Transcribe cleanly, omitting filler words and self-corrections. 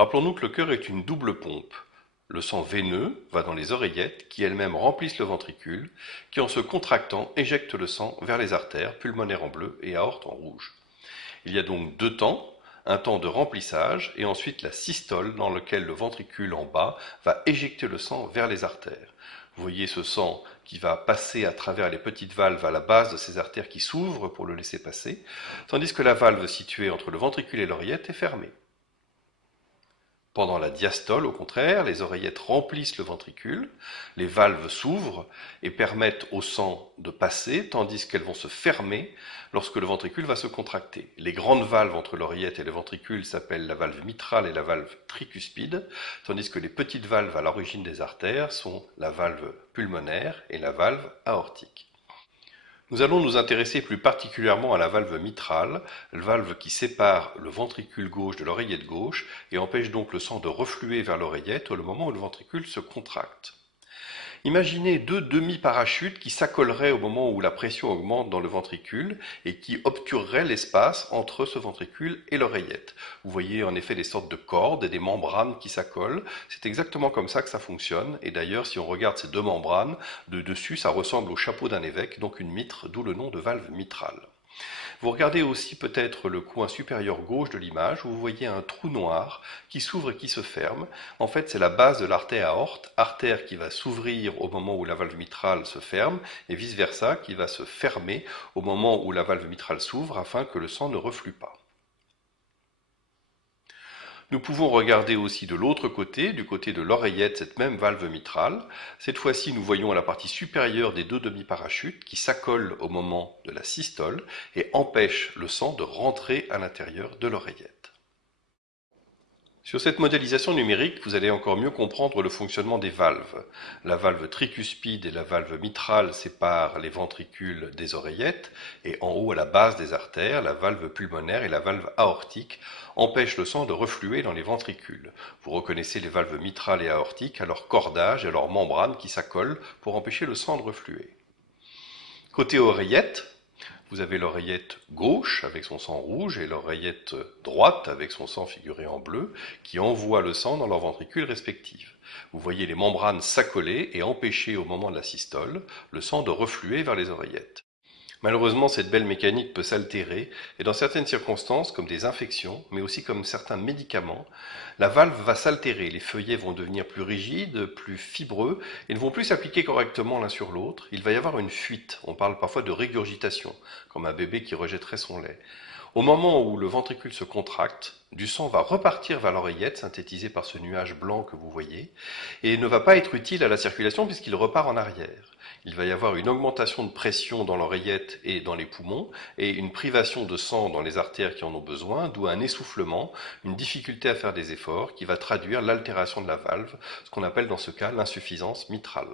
Rappelons-nous que le cœur est une double pompe. Le sang veineux va dans les oreillettes qui elles-mêmes remplissent le ventricule, qui en se contractant éjecte le sang vers les artères, pulmonaires en bleu et aorte en rouge. Il y a donc deux temps, un temps de remplissage et ensuite la systole dans lequel le ventricule en bas va éjecter le sang vers les artères. Vous voyez ce sang qui va passer à travers les petites valves à la base de ces artères qui s'ouvrent pour le laisser passer, tandis que la valve située entre le ventricule et l'oreillette est fermée. Pendant la diastole, au contraire, les oreillettes remplissent le ventricule, les valves s'ouvrent et permettent au sang de passer, tandis qu'elles vont se fermer lorsque le ventricule va se contracter. Les grandes valves entre l'oreillette et le ventricule s'appellent la valve mitrale et la valve tricuspide, tandis que les petites valves à l'origine des artères sont la valve pulmonaire et la valve aortique. Nous allons nous intéresser plus particulièrement à la valve mitrale, valve qui sépare le ventricule gauche de l'oreillette gauche et empêche donc le sang de refluer vers l'oreillette au moment où le ventricule se contracte. Imaginez deux demi-parachutes qui s'accoleraient au moment où la pression augmente dans le ventricule et qui obtureraient l'espace entre ce ventricule et l'oreillette. Vous voyez en effet des sortes de cordes et des membranes qui s'accolent. C'est exactement comme ça que ça fonctionne. Et d'ailleurs, si on regarde ces deux membranes, de dessus, ça ressemble au chapeau d'un évêque, donc une mitre, d'où le nom de valve mitrale. Vous regardez aussi peut-être le coin supérieur gauche de l'image où vous voyez un trou noir qui s'ouvre et qui se ferme. En fait, c'est la base de l'artère aorte, artère qui va s'ouvrir au moment où la valve mitrale se ferme et vice-versa qui va se fermer au moment où la valve mitrale s'ouvre afin que le sang ne reflue pas. Nous pouvons regarder aussi de l'autre côté, du côté de l'oreillette, cette même valve mitrale. Cette fois-ci, nous voyons la partie supérieure des deux demi-parachutes qui s'accolent au moment de la systole et empêchent le sang de rentrer à l'intérieur de l'oreillette. Sur cette modélisation numérique, vous allez encore mieux comprendre le fonctionnement des valves. La valve tricuspide et la valve mitrale séparent les ventricules des oreillettes et en haut à la base des artères, la valve pulmonaire et la valve aortique empêchent le sang de refluer dans les ventricules. Vous reconnaissez les valves mitrales et aortiques à leur cordage et à leur membrane qui s'accolent pour empêcher le sang de refluer. Côté oreillette, vous avez l'oreillette gauche avec son sang rouge et l'oreillette droite avec son sang figuré en bleu qui envoient le sang dans leurs ventricules respectifs. Vous voyez les membranes s'accoler et empêcher au moment de la systole le sang de refluer vers les oreillettes. Malheureusement, cette belle mécanique peut s'altérer et dans certaines circonstances, comme des infections, mais aussi comme certains médicaments, la valve va s'altérer. Les feuillets vont devenir plus rigides, plus fibreux et ne vont plus s'appliquer correctement l'un sur l'autre. Il va y avoir une fuite. On parle parfois de régurgitation, comme un bébé qui rejetterait son lait. Au moment où le ventricule se contracte, du sang va repartir vers l'oreillette, synthétisé par ce nuage blanc que vous voyez, et ne va pas être utile à la circulation puisqu'il repart en arrière. Il va y avoir une augmentation de pression dans l'oreillette et dans les poumons, et une privation de sang dans les artères qui en ont besoin, d'où un essoufflement, une difficulté à faire des efforts, qui va traduire l'altération de la valve, ce qu'on appelle dans ce cas l'insuffisance mitrale.